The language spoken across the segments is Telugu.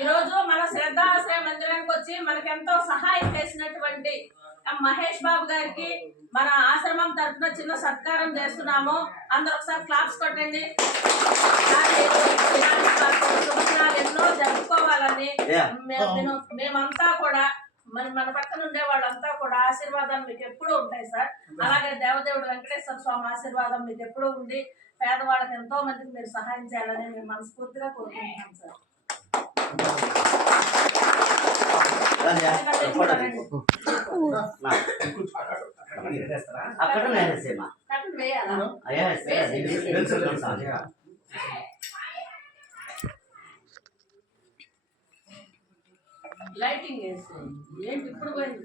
ఈరోజు మన శ్రద్ధాశ్రయ మందిరానికి వచ్చి మనకెంతో సహాయం చేసినటువంటి మహేష్ బాబు గారికి మన ఆశ్రమం తరఫున చిన్న సత్కారం చేస్తున్నాము. అందరూ ఒకసారి క్లాప్స్ కొట్టండి. ఎన్నో జరుపుకోవాలని మేమంతా కూడా మన పక్కన ఉండే వాళ్ళంతా కూడా ఆశీర్వాదాలు మీకు ఎప్పుడూ ఉంటాయి సార్. అలాగే దేవదేవుడు వెంకటేశ్వర స్వామి ఆశీర్వాదం మీకు ఎప్పుడూ ఉండి పేదవాళ్ళకి ఎంతో మందికి మీరు సహాయం చేయాలని మేము మనస్ఫూర్తిగా కోరుకుంటున్నాం సార్. లైటింగ్ ఏంటి ఇప్పుడు పోయింది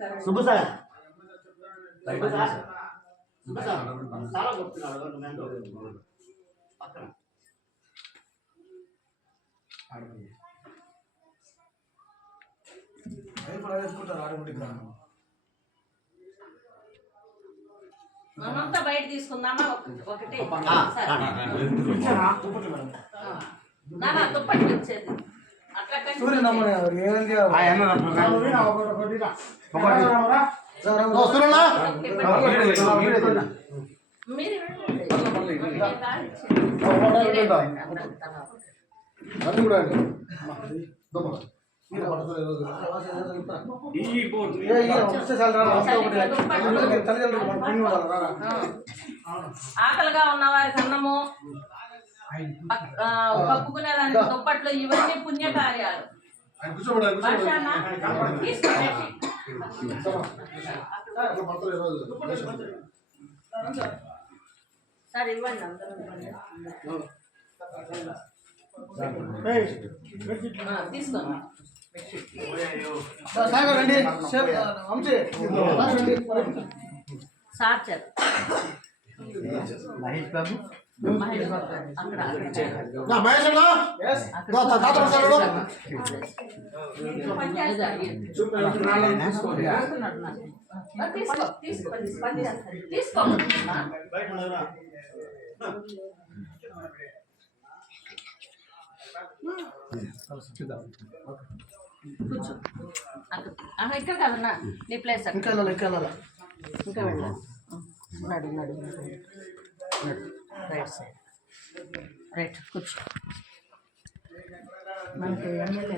మనంతా బయట తీసుకుందామా? ఒకటి దుప్పటి వచ్చేది అట్లా ఆకలిగా ఉన్న వారికి అన్నము, కప్పుకునేదానికి దుప్పట్లు, ఇవన్నీ పుణ్యకార్యాలు. సార్ ఇవ్వండి, అందరూ తీసుకోండి. సార్ చెప్పు మహేష్ బాబు తీసుకో. కూర్చో. ఇక్కడ కదన్నా నీ ప్లేస్ ఇంకా వెళ్ళాలి. నడు రైట్ సైడ్ రైట్ కూర్చో. మనకి ఎమ్మెల్యే